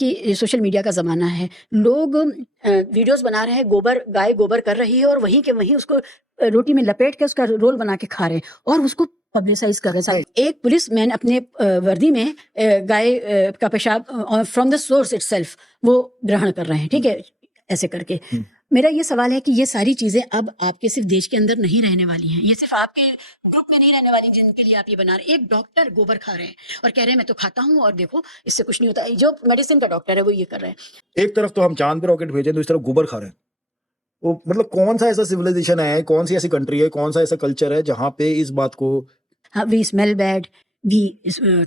कि social media का ज़माना है। लोग वीडियोज़ बना रहे हैं, गाय गोबर कर रही है और वहीं के वहीं उसको रोटी में लपेट के उसका रोल बना के खा रहे हैं और उसको पब्लिसाइज़ कर रहे हैं सारे। एक पुलिसमैन अपने वर्दी में गाय का पेशाब फ्रॉम द सोर्स इटसेल्फ वो ग्रहण कर रहे हैं, ठीक है? ऐसे करके। मेरा ये सवाल है कि ये सारी चीज़ें अब आपके सिर्फ़ देश के अंदर नहीं रहने वाली हैं। ये सिर्फ़ आपके ग्रुप में नहीं रहने वाली जिनके लिए आप ये बना रहे हैं। एक डॉक्टर गोबर खा रहे हैं और कह रहे हैं मैं तो खाता हूँ और देखो इससे कुछ नहीं होता। जो मेडिसिन का डॉक्टर है वो ये कर रहे हैं। एक तरफ तो हम चांद पे रॉकेट भेजें तो इस तरफ गोबर खा रहे हैं। वो मतलब कौन सा ऐसा सिविलाइजेशन है, कौन सी ऐसी कंट्री है, कौन सा ऐसा कल्चर है जहाँ पे इस बात को We smell bad, we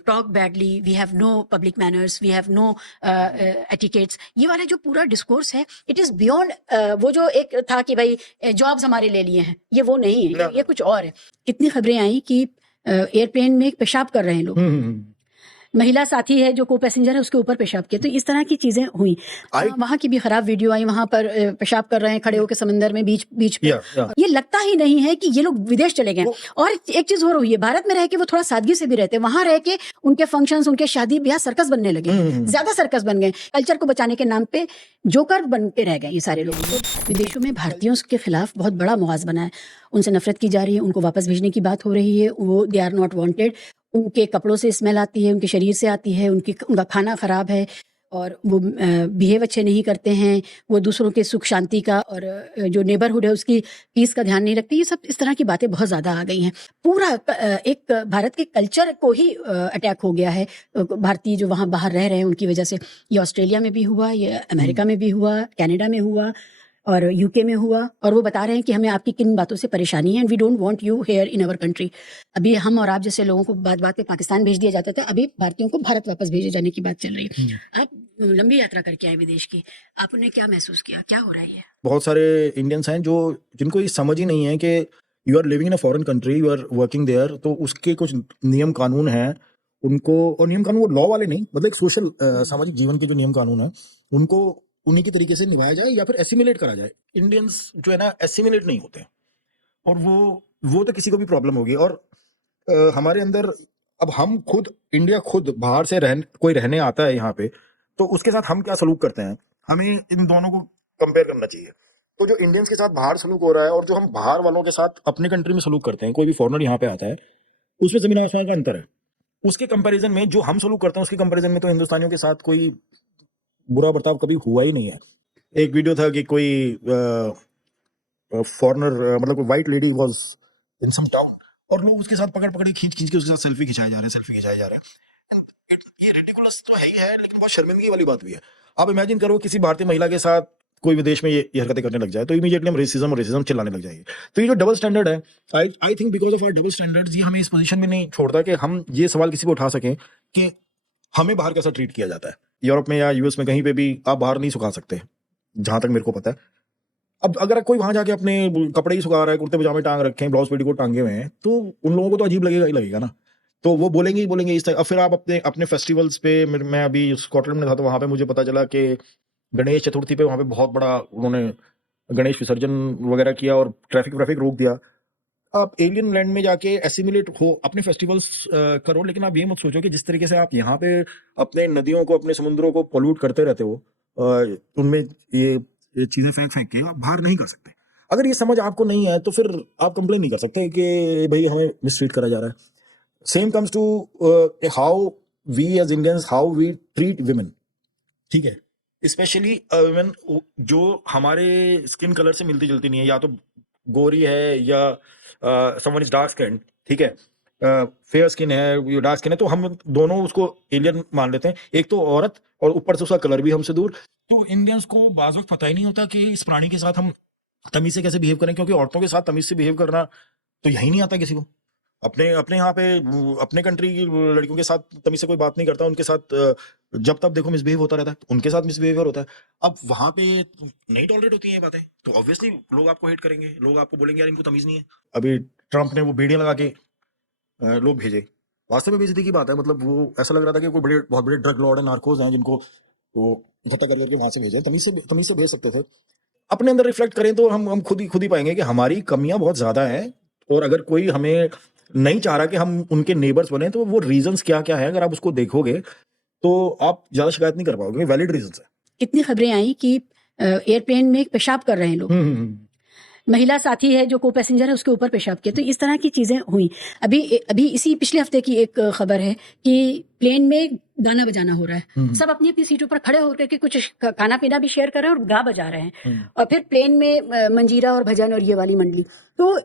talk badly, we have no public manners, we have no etiquettes. ये वाला जो पूरा डिस्कोर्स है इट इज बियॉन्ड वो जो एक था कि भाई जॉब्स हमारे ले लिए हैं, ये वो नहीं है, ये कुछ और है। कितनी खबरें आई कि एयरप्लेन में पेशाब कर रहे हैं लोग, महिला साथी है जो को पैसेंजर है उसके ऊपर पेशाब किया। तो इस तरह की चीजें हुई। वहाँ की भी खराब वीडियो आई, वहाँ पर पेशाब कर रहे हैं खड़े होकर समंदर में बीच पे। ये लगता ही नहीं है कि ये लोग विदेश चले गए। और एक चीज हो रही है, भारत में रह के वो थोड़ा सादगी से भी रहते हैं, वहां रह के उनके फंक्शंस, उनके शादी ब्याह सर्कस बनने लगे, ज्यादा सर्कस बन गए। कल्चर को बचाने के नाम पे जोकर बन के रह गए ये सारे लोग। तो विदेशों में भारतीयों के खिलाफ बहुत बड़ा मुहाज बना है, उनसे नफरत की जा रही है, उनको वापस भेजने की बात हो रही है। वो दे आर नॉट वांटेड, उनके कपड़ों से स्मेल आती है, उनके शरीर से आती है, उनका खाना खराब है और वो बिहेव अच्छे नहीं करते हैं, वो दूसरों के सुख शांति का और जो नेबरहुड है उसकी पीस का ध्यान नहीं रखते। ये सब इस तरह की बातें बहुत ज़्यादा आ गई हैं। पूरा एक भारत के कल्चर को ही अटैक हो गया है। भारतीय जो वहाँ बाहर रह रहे हैं उनकी वजह से, ये ऑस्ट्रेलिया में भी हुआ, ये अमेरिका में भी हुआ, कनाडा में हुआ और यूके में हुआ। और वो बता रहे हैं कि हमें आपकी किन बातों से परेशानी है and we don't want you here in our country. अभी हम और आप जैसे लोगों को बात बात पे पाकिस्तान भेज दिया जाता था, अभी भारतीयों को भारत वापस भेजे जाने की बात चल रही है। आप लंबी यात्रा करके आए विदेश की, आपने क्या महसूस किया, क्या हो रहा है? बहुत सारे इंडियंस हैं जो जिनको ये समझ ही नहीं है कि you are living in a foreign country, you are working there, तो उसके कुछ नियम कानून हैं उनको, और नियम कानून वो लॉ वाले नहीं, मतलब एक सोशल सामाजिक जीवन के जो नियम कानून है उनको उन्हीं के तरीके से निभाया जाए या फिर एसिमिलेट करा जाए। इंडियंस जो है ना एसिमिलेट नहीं होते और वो तो किसी को भी प्रॉब्लम होगी। और हमारे अंदर अब हम खुद इंडिया खुद बाहर से कोई रहने आता है यहाँ पे, तो उसके साथ हम क्या सलूक करते हैं, हमें इन दोनों को कंपेयर करना चाहिए। तो जो इंडियंस के साथ बाहर सलूक हो रहा है और जो हम बाहर वालों के साथ अपने कंट्री में सलूक करते हैं, कोई भी फॉरेनर यहाँ पे आता है, उसमें जमीन आसमान का अंतर है। उसके कंपैरिजन में जो हम सलूक करते हैं उसके कंपैरिजन में तो हिंदुस्तानियों के साथ कोई बुरा बर्ताव कभी हुआ ही नहीं है। एक वीडियो था कि कोई फॉरेनर मतलब कोई white lady was in some town और लोग उसके साथ पकड़ खींच के उसके साथ सेल्फी खिंचाए जा रहे हैं। ये रिडिकुलस तो है ही है, लेकिन बहुत शर्मिंदगी वाली बात भी है। आप इमेजिन करो किसी भारतीय महिला के साथ कोई विदेश में ये हरकतें करने लग जाए तो इमीडिएटली हम रेसिज्म चिल्लाने लग जाएंगे। तो ये जो डबल स्टैंडर्ड है, I think because of our double standards, ये हमें इस पोजीशन में नहीं छोड़ता कि हम ये सवाल किसी को उठा सकें कि हमें बाहर कैसा ट्रीट किया जाता है। यूरोप में या यूएस में कहीं पे भी आप बाहर नहीं सुखा सकते, जहां तक मेरे को पता है। अब अगर कोई वहां जाके अपने कपड़े ही सुखा रहा है, कुर्ते पजामे टांग रखे हैं, ब्लाउज पेटीकोट टांगे हुए हैं, तो उन लोगों को तो अजीब लगेगा ही लगेगा ना। तो वो बोलेंगे इस तरह। अब फिर आप अपने फेस्टिवल्स पे, मैं अभी स्कॉटलैंड में था तो वहां पे मुझे पता चला कि गणेश चतुर्थी पे वहां पे बहुत बड़ा उन्होंने गणेश विसर्जन वगैरह किया और ट्रैफिक रोक दिया। आप एलियन लैंड में जाके एसिमिलेट हो, अपने फेस्टिवल्स करो, लेकिन आप ये मत सोचो कि जिस तरीके से आप यहाँ पे अपने नदियों को, अपने समुद्रों को पोल्यूट करते रहते हो, उनमें ये चीजें फेंक के आप बाहर नहीं कर सकते। अगर ये समझ आपको नहीं है तो फिर आप कंप्लेन नहीं कर सकते कि भाई हमें मिसट्रीट करा जा रहा है। Same comes to how we as Indians, how we treat women, ठीक है, स्पेशली विमेन जो हमारे स्किन कलर से मिलती जुलती नहीं है, या तो गोरी है या समवन इज डार्क स्किन, ठीक है, फेयर स्किन है, डार्क स्किन है, तो हम दोनों उसको एलियन मान लेते हैं। एक तो औरत और ऊपर से उसका कलर भी हमसे दूर। तो इंडियंस को बाज़ वक्त पता ही नहीं होता कि इस प्राणी के साथ हम तमीज से कैसे बिहेव करें, क्योंकि औरतों के साथ तमीज से बिहेव करना तो यही नहीं आता किसी को। अपने यहाँ पे अपने कंट्री की लड़कियों के साथ तमीज से कोई बात नहीं करता, उनके साथ जब तब देखो मिसबिहेव होता रहता है, तो उनके साथ मिसबिहेवियर होता है। अब वहां पे नहीं टॉलरेट होती है ये बातें, तो ऑब्वियसली लोग आपको हेट करेंगे, लोग आपको बोलेंगे यार इनको तमीज नहीं है। अभी ट्रंप ने वो बेड़ियां लगा के लोग भेजे, वास्तव में बेइज्जती की बात है। मतलब वो ऐसा लग रहा था कि कोई बहुत बड़े ड्रग लॉर्ड है, नार्कोज हैं, जिनको वो इकट्ठा करके वहां से भेजे। तमीज से भेज सकते थे। अपने अंदर रिफ्लेक्ट करें तो हम खुद ही पाएंगे कि हमारी कमियां बहुत ज्यादा हैं। और अगर कोई हमें नहीं चाह रहा कि हम उनके नेबर्स बने, तो वो रीजंस क्या क्या है अगर आप उसको देखोगे तो आप ज्यादा शिकायत नहीं कर पाओगे, वैलिड रीजन है। इतनी खबरें आई कि एयरप्लेन में पेशाब कर रहे हैं लोग, महिला साथी है जो को पैसेंजर है उसके ऊपर पेशाब किया, तो इस तरह की चीजें हुई। अभी इसी पिछले हफ्ते की एक खबर है कि प्लेन में गाना बजाना हो रहा है, सब अपनी अपनी सीटों पर खड़े होकर के कुछ खाना पीना भी शेयर कर रहे हैं और गा बजा रहे हैं, और फिर प्लेन में मंजीरा और भजन और ये वाली मंडली। तो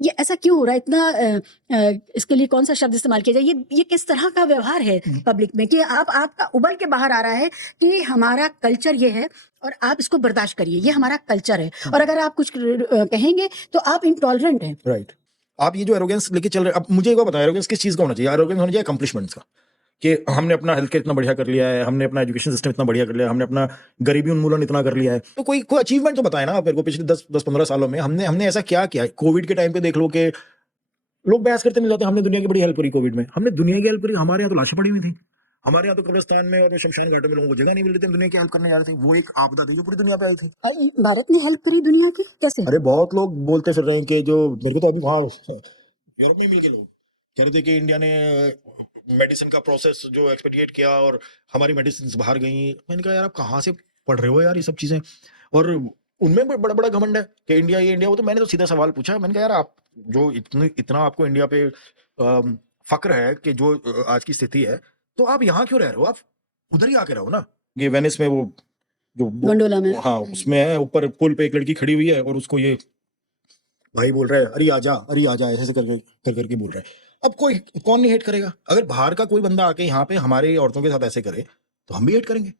ये ऐसा क्यों हो रहा है इतना? इसके लिए कौन सा शब्द इस्तेमाल किया जाए? ये किस तरह का व्यवहार है पब्लिक में कि आपका उबल के बाहर आ रहा है कि हमारा कल्चर ये है और आप इसको बर्दाश्त करिए, ये हमारा कल्चर है, और अगर आप कुछ कहेंगे तो आप इंटॉलरेंट हैं। राइट। आप ये जो एरोगेंस लेके चल रहे हैं, अब मुझे एक बात बताओ, एरोगेंस किस चीज का होना चाहिए? एरोगेंस होना चाहिए अकम्पलिशमेंट्स का, कि हमने अपना हेल्थ केयर इतना बढ़िया कर लिया है, हमने अपना एजुकेशन सिस्टम इतना बढ़िया कर लिया है, हमने अपना गरीबी उन्मूलन इतना कर लिया है। तो कोई अचीवमेंट तो बताए ना आप मेरे को, पिछले 10-15 सालों में हमने ऐसा क्या किया है? कोविड के टाइम पे देख लो कि लोग बहस करते मिल जाते हैं, हमने दुनिया की बड़ी हेल्प करी कोविड में, हमने दुनिया की हेल्प करी। हमारे यहाँ तो लाशें पड़ी हुई थी, हमारे यहाँ तो कब्रिस्तान में और शमशान घाटों में लोगों को जगह नहीं मिल रही थी, दुनिया की हेल्प करने जा रहे थे। वो एक आपदा थी जो पूरी दुनिया पे आई थी। भारत ने हेल्प करी दुनिया की कैसे? अरे बहुत लोग बोलते फिर रहे हैं कि जो मेरे को तो अभी वहाँ यूरोप में मिल के लोग कह रहे थे कि इंडिया ने मेडिसिन का प्रोसेस जो एक्सपेडिएट किया और हमारी मेडिसिन बाहर गई। मैंने कहा यार आप कहाँ से पढ़ रहे हो यार ये सब चीजें? और उनमें बड़ा बड़ा घमंड है कि इंडिया ये इंडिया वो। तो मैंने तो सीधा सवाल पूछा, मैंने कहा यार आप जो इतना आपको इंडिया पे फक्र है कि जो आज की स्थिति है, तो आप यहाँ क्यों रह रहे हो? आप उधर ही आके रहो ना। ये वेनिस में वो जो गंडोला में, हाँ उसमें है, ऊपर पुल पे एक लड़की खड़ी हुई है और उसको ये भाई बोल रहा है अरे आजा ऐसे करके बोल रहा है। अब कौन नहीं हेट करेगा? अगर बाहर का कोई बंदा आके यहाँ पे हमारे औरतों के साथ ऐसे करे तो हम भी हेट करेंगे।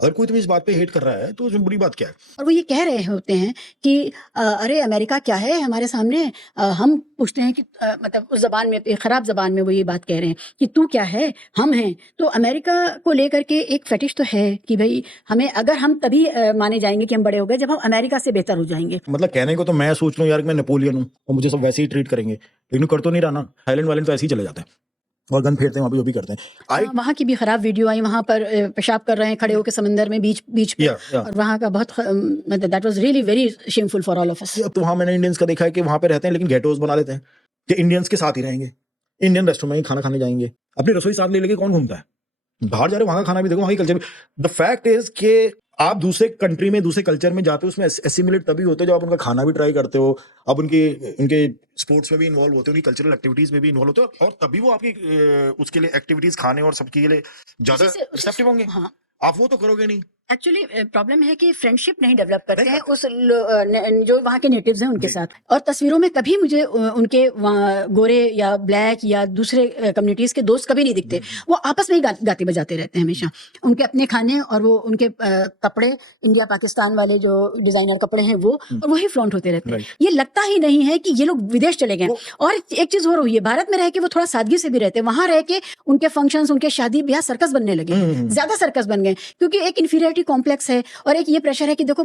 अगर कोई तुम्हें इस बात पे हेट कर रहा है तो उसमें बुरी बात क्या है? और वो ये कह रहे होते हैं कि अरे अमेरिका क्या है हमारे सामने। हम पूछते हैं कि मतलब उस जबान में, एक खराब जबान में वो ये बात कह रहे हैं कि तू क्या है, हम हैं। तो अमेरिका को लेकर के एक फेटिश तो है कि भाई हमें, अगर हम तभी माने जाएंगे कि हम बड़े हो गए जब हम अमेरिका से बेहतर हो जाएंगे। मतलब कहने को तो मैं सोच लूं यार कि मैं नेपोलियन हूँ और मुझे सब वैसे ही ट्रीट करेंगे, लेकिन कर तो नहीं रहा ना। थाईलैंड वाले तो ऐसे ही चले जाते हैं और गन फेरते हैं, वहां पे जो भी करते हैं। वहाँ की भी खराब वीडियो आई, वहाँ पर पेशाब कर रहे हैं खड़े होकर समंदर में, बीच पे। और वहाँ का बहुत मतलब that was really very shameful for all of us. तो वहाँ मैंने इंडियंस का देखा है कि वहाँ पे रहते हैं लेकिन गेटोस बना लेते हैं कि इंडियंस के साथ ही रहेंगे, इंडियन रेस्टोरेंट में खाना खाने जाएंगे। अपनी रसोई साथ ले लेके कौन घूमता है? बाहर जा रहे हो वहाँ का खाना भी देखो, वहाँ की कल्चर। द फैक्ट इज कि आप दूसरे कंट्री में दूसरे कल्चर में जाते हो, उसमें एसिमिलेट तभी होते हो जब आप उनका खाना भी ट्राई करते हो, आप उनके स्पोर्ट्स में भी इन्वॉल्व होते हो, उनकी कल्चरल एक्टिविटीज में भी इन्वॉल्व होते हो, और तभी वो आपकी उसके लिए एक्टिविटीज खाने और सबके लिए ज्यादा रिसेप्टिव होंगे। हाँ। आप वो तो करोगे नहीं। एक्चुअली प्रॉब्लम है कि फ्रेंडशिप नहीं डेवलप करते हैं उस जो वहाँ के नेटिव्स हैं उनके साथ। और तस्वीरों में कभी मुझे उनके गोरे या ब्लैक या दूसरे कम्युनिटीज के दोस्त कभी नहीं दिखते। वो आपस में ही गाते बजाते रहते हैं हमेशा। उनके अपने खाने और वो उनके कपड़े, इंडिया पाकिस्तान वाले जो डिजाइनर कपड़े हैं वो, और वही फ्लॉन्ट होते रहते हैं। ये लगता ही नहीं है कि ये लोग विदेश चले गए। और एक चीज और हुई है, भारत में रह के वो थोड़ा सादगी से भी रहते हैं, वहां रह के उनके फंक्शंस, उनके शादी ब्याह सर्कस बनने लगे, ज्यादा सर्कस बन गए, क्योंकि एक इंफीरियरिटी कॉम्प्लेक्स है और एक ये प्रेशर है कि देखो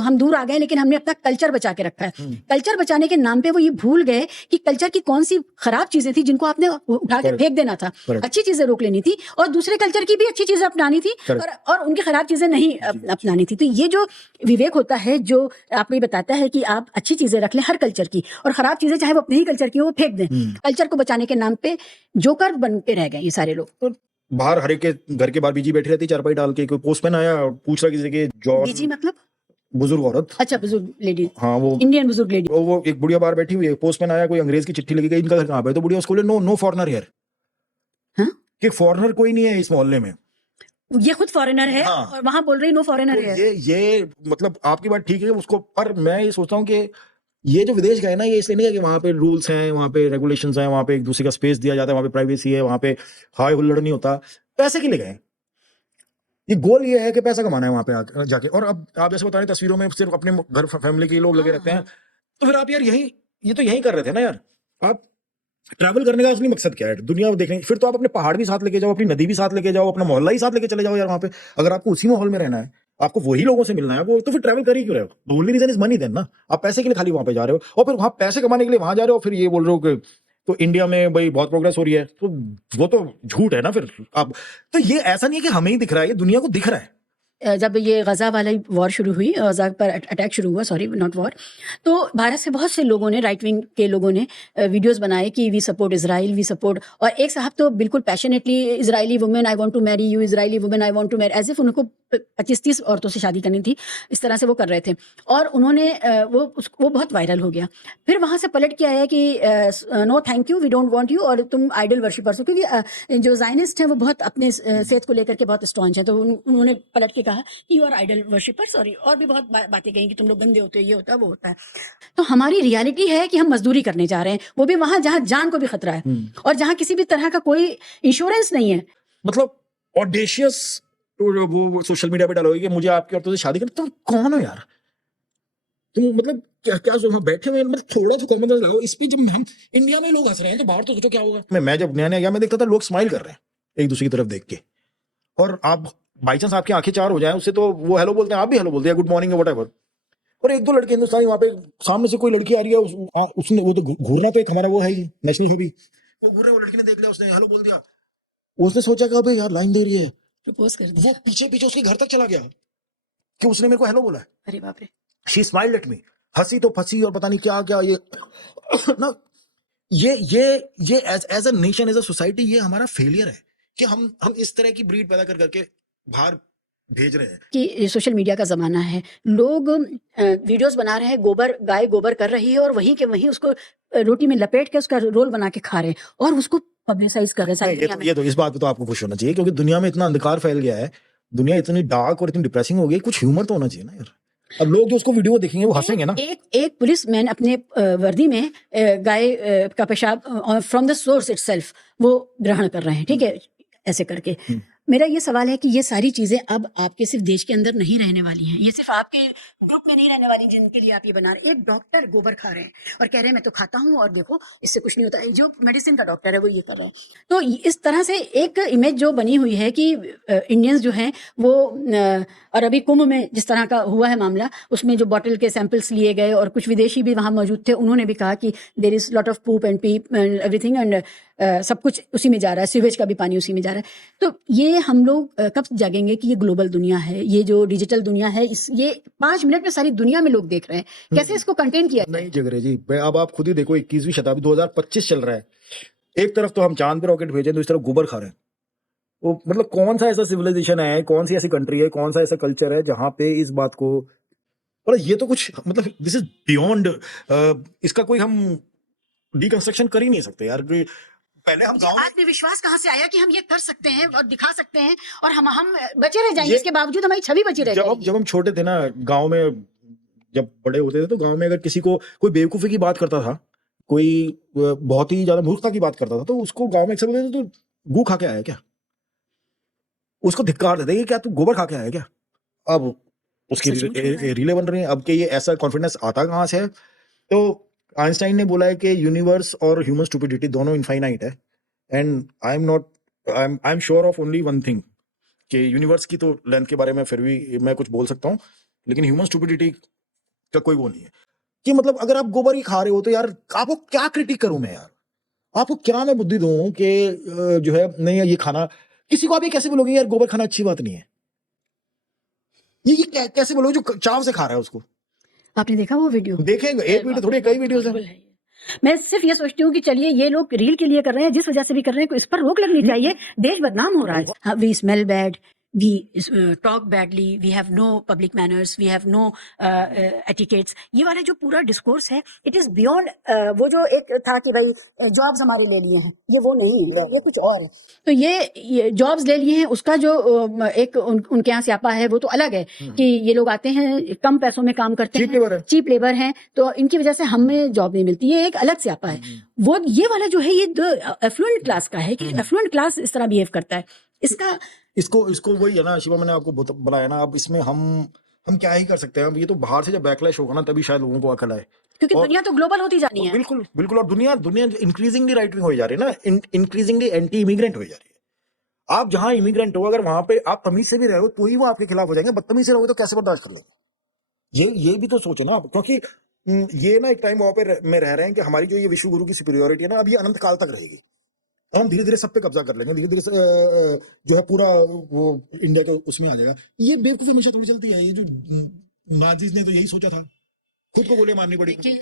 हम दूर आ गए लेकिन हमने अपना कल्चर बचा के रखा है। कल्चर बचाने के नाम पे वो ये भूल गए कि कल्चर की कौन सी खराब चीजें थी जिनको आपने उठा के फेंक देना था, अच्छी चीजें रोक लेनी थी, और दूसरे कल्चर की भी अच्छी चीजें अपनानी थी और उनकी खराब चीजें नहीं अपनानी थी। तो ये जो विवेक होता है जो आपको ये बताता है कि आप अच्छी चीजें रख लें हर कल्चर की, और खराब चीजें चाहे वो अपने ही कल्चर की हो वो फेंक दें। कल्चर को बचाने के नाम पे जोकर बन के रह गए ये सारे लोग। बाहर हर एक के घर के बाहर बीजी बैठी रहती, चारपाई डाल के। कोई पोस्टमैन आया पूछ रहा किसी के जॉब, बीजी मतलब बुजुर्ग औरत। अच्छा, बुजुर्ग लेडी। हाँ, वो इंडियन बुजुर्ग लेडी। वो एक बुढ़िया बाहर बैठी हुई है, पोस्टमैन आया, कोई अंग्रेज की चिट्ठी लगी गई, इनका घर कहाँ पे? तो बुढ़िया उसको बोले नो फॉरेनर हियर, कि फॉरेनर कोई नहीं है इस मोहल्ले में। ये खुद फॉरेनर है। हाँ। और वहां बोल रही नो फॉरेनर है। ये मतलब आपकी बात ठीक है उसको, पर मैं ये सोचता हूँ कि ये जो विदेश गए ना, ये इसलिए नहीं है कि वहाँ पे रूल्स हैं, वहाँ पे रेगुलेशंस हैं, वहाँ पे एक दूसरे का स्पेस दिया जाता है, वहाँ पे प्राइवेसी है, वहाँ पे हाय हुल्लड़ नहीं होता। पैसे के लिए गए। ये गोल ये है कि पैसा कमाना है वहाँ पे जाके। और अब आप जैसे बता रहे तस्वीरों में सिर्फ अपने घर फैमिली के लोग लगे रहते हैं, तो फिर आप यार ये तो यही कर रहे थे ना यार। आप ट्रैवल करने का असली मकसद क्या है? दुनिया देखने। फिर तो आप अपने पहाड़ भी साथ लेके जाओ, अपनी नदी भी साथ लेके जाओ, अपना मोहल्ला ही साथ लेके चले जाओ यार वहाँ पे। अगर आपको उसी माहौल में रहना है, आपको वही लोगों से मिलना है, वो तो फिर ट्रैवल कर ही क्यों रहे हो? The only reason is money then ना। आप पैसे के लिए खाली वहां पे जा रहे हो, और फिर वहां पैसे कमाने के लिए वहां जा रहे हो, फिर ये बोल रहे हो कि तो इंडिया में भाई बहुत प्रोग्रेस हो रही है, तो वो तो झूठ है ना फिर। आप तो ये ऐसा नहीं है कि हमें ही दिख रहा है, ये दुनिया को दिख रहा है जब ये गज़ा वाली वॉर शुरू हुई, गज़ा पर अटैक शुरू हुआ, सॉरी नॉट वॉर, तो भारत से बहुत से लोगों ने, राइट विंग के लोगों ने वीडियोस बनाए कि we support Israel, we support, और एक साहब तो बिल्कुल passionately Israeli women I want to marry you, Israeli women I want to marry, as if उनको 25-30 औरतों से शादी करनी थी, इस तरह से वो कर रहे थे। और उन्होंने वो बहुत वायरल हो गया। फिर वहाँ से पलट के आया कि no thank you, we don't want you, और तुम आइडल वर्शिपर्स हो, क्योंकि जो ज़ायनिस्ट हैं वो बहुत अपने सेहत को लेकर के बहुत स्ट्रॉन्ग हैं, तो उन्होंने पलट के कहा कि यू आर आइडल वर्शिपर्स, और भी बहुत बातें कही कि तुम लोग गंदे होते हो, ये होता है, वो होता है। तो हमारी रियलिटी है कि हम मजदूरी करने जा रहे हैं, वो भी वहां जहां जान को भी खतरा है और जहां किसी भी तरह का कोई इंश्योरेंस नहीं है। मतलब ऑडेशियस वो सोशल मीडिया पे डालोगे कि मुझे आपकी औरतों से शादी करनी, तुम कौन हो यार? तुम मतलब क्या क्या वहां बैठे हुए, मतलब थोड़ा तो कॉमन सेंस लगाओ इस पे। जब हम इंडिया में लोग हंस रहे हैं तो बाहर तो सोचो क्या होगा। मैं जब नया नया गया, मैं देखता था लोग स्माइल कर रहे हैं एक दूसरे की तरफ देख के, और आप बाई चांस आपकी आंखें चार हो जाए उससे तो वो हेलो बोलते हैं, आप भी हेलो बोलते हैं, गुड मॉर्निंग वट एवर। और एक दो लड़के हिंदुस्तानी वहां पे सामने से कोई लड़की आ रही है, उसने वो तो घूरना तो एक हमारा वो है ही नेशनल हॉबी, वो घूर रहा है, वो लड़की ने देख लिया, उसने हेलो बोल दिया, उसने सोचा कि अबे यार लाइन दे रही है, प्रपोज कर वो दिया। पीछे पीछे उसके घर तक चला गया कि उसने मेरे को हेलो बोला है। अरे बाप रे। शी स्माइल्ड एट मी, हंसी तो फंसी और पता नहीं क्या क्या ये ना, ये as a nation, as a society, ये हमारा फेलियर है कि हम इस तरह की ब्रीड पैदा कर करके बाहर भेज रहे हैं। कि सोशल मीडिया का ज़माना है, लोग वीडियोस बना रहे हैं, गाय गोबर कर रही है और वहीं के वहीं उसको रोटी में लपेट के उसका रोल बना के खा रहे हैं और उसको पब्लिसाइज कर रहे हैं सारी दुनिया में। ये तो इस बात पे तो आपको खुश होना चाहिए, क्योंकि दुनिया में इतना अंधकार फैल गया है, दुनिया इतनी डार्क और इतनी डिप्रेसिंग हो गई, कुछ ह्यूमर तो होना चाहिए ना यार। अब लोग जो उसको वीडियो देखेंगे वो हंसेंगे ना। एक पुलिसमैन अपने वर्दी में गाय का पेशाब फ्रॉम द सोर्स इटसेल्फ वो ग्रहण कर रहे हैं, ठीक है, ऐसे करके। मेरा ये सवाल है कि ये सारी चीजें अब आपके सिर्फ देश के अंदर नहीं रहने वाली हैं, ये सिर्फ आपके ग्रुप में नहीं रहने वाली जिनके लिए आप ये बना रहे हैं। एक डॉक्टर गोबर खा रहे हैं और कह रहे हैं मैं तो खाता हूँ और देखो इससे कुछ नहीं होता है, जो मेडिसिन का डॉक्टर है वो ये कर रहा है। तो इस तरह से एक इमेज जो बनी हुई है कि इंडियंस जो हैं वो और अभी कुंभ में जिस तरह का हुआ है मामला, उसमें जो बॉटल के सैंपल्स लिए गए और कुछ विदेशी भी वहाँ मौजूद थे, उन्होंने भी कहा कि there is lot of poop and pee and everything and सब कुछ उसी में जा रहा है, सीवेज का भी पानी उसी में जा रहा है। तो ये हम लोग कब जागेंगे कि ये ग्लोबल दुनिया है, ये जो डिजिटल दुनिया है, ये 5 मिनट में सारी दुनिया में लोग देख रहे हैं, कैसे इसको कंटेन किया जाए? नहीं जग रहे जी, अब आप खुद ही देखो 21वीं शताब्दी 2025 चल रहा है, एक तरफ तो हम चांद पे रॉकेट भेजे तो इस तरफ गोबर खा रहे हैं। वो मतलब कौन सा ऐसा सिविलाइजेशन है, कौन सी ऐसी कंट्री है, कौन सा ऐसा कल्चर है जहां पे इस बात को, और ये तो कुछ मतलब दिस इज बियॉन्ड, इसका कोई हम डिकंस्ट्रक्शन कर ही नहीं सकते यार। पहले हम गांव में, आत्मविश्वास कहाँ से आया कि हम ये कर सकते हैं और दिखा सकते हैं और हम बचे रह जाएंगे, इसके बावजूद हमारी छवि बची रह जाएगी। जब हम छोटे थे ना, गांव में जब बड़े होते थे तो गांव में अगर किसी को कोई बेवकूफी की बात करता था, कोई बहुत ही ज्यादा मूर्खता की बात करता था, तो उसको गांव में अक्सर बोलते थे तो गू खा के आया क्या, उसको धिक्कार देते कि क्या तू गोबर खा के आया क्या। अब उसकी रीलें बन रही हैं अब कि ये ऐसा कॉन्फिडेंस आता कहाँ से है। तो आइंस्टाइन ने बोला है कि यूनिवर्स और ह्यूमन स्टुपिडिटी दोनों इनफाइनाइट है, and I am sure of only one thing, कि यूनिवर्स की तो लेंथ के बारे में फिर भी मैं कुछ बोल सकता हूँ, लेकिन ह्यूमन स्टुपिडिटी का कोई वो नहीं है। कि मतलब अगर आप गोबर ही खा रहे हो तो यार आपको क्या क्रिटिक करूं मैं यार, आपको क्या मैं बुद्धि दूं कि जो है नहीं ये खाना, किसी को आप ये कैसे बोलोगे यार गोबर खाना अच्छी बात नहीं है, ये कैसे बोलोगे जो चाव से खा रहा है उसको। आपने देखा वो वीडियो? देखेंगे, एक वीडियो थोड़ी कई वीडियोस हैं। मैं सिर्फ ये सोचती हूँ कि चलिए ये लोग रील के लिए कर रहे हैं, जिस वजह से भी कर रहे हैं, इस पर रोक लगनी चाहिए, देश बदनाम हो रहा है। We smell bad, we talk badly, we have no public manners, we have no etiquettes, ये वाला जो पूरा डिस्कोर्स है, इट इज बियॉन्ड वो जो एक था कि भाई जॉब्स हमारे ले लिए हैं, ये वो नहीं है, ये कुछ और है। तो ये जॉब्स ले लिए हैं, उसका जो एक उनके यहाँ स्यापा है वो तो अलग है कि ये लोग आते हैं कम पैसों में काम करते हैं, चीप लेबर हैं, तो इनकी वजह से हमें जॉब नहीं मिलती, ये एक अलग स्यापा है। वो ये वाला जो है ये एफ्लुएंट क्लास का है कि एफ्लुएंट क्लास इस तरह बिहेव करता है। इसको वही है ना शिवा, मैंने आपको बताया ना, अब इसमें हम क्या ही कर सकते हैं। अब ये तो बाहर से जब बैकलैश होगा ना तभी शायद लोगों को अकल आए, क्योंकि दुनिया तो ग्लोबल होती जानी है। बिल्कुल बिल्कुल, और दुनिया इंक्रीजिंगली राइट विंग हो जा रही है ना, इंक्रीजिंगली एंटी इमिग्रेंट हो जा रही है। आप जहां इमिग्रेंट हो, अगर वहां पे आप तमीज से भी रहो तो ही वो आपके खिलाफ हो जाएंगे, बदतमीज से रहोगे तो कैसे बर्दाश्त कर लेंगे। ये भी तो सोचो ना आप, क्योंकि ये ना एक टाइम वहां पे में रह रहे हैं कि हमारी जो ये विश्व गुरु की सुपीरियोरिटी है ना, अब ये अनंत काल तक रहेगी। और हम धीरे धीरे सब पे कब्जा कर लेंगे, धीरे धीरे जो है पूरा वो इंडिया के उसमें आ जाएगा। ये बेवकूफी हमेशा थोड़ी चलती है। ये जो नाजीज ने तो यही सोचा था, खुद को गोली मारनी पड़ी। देखिए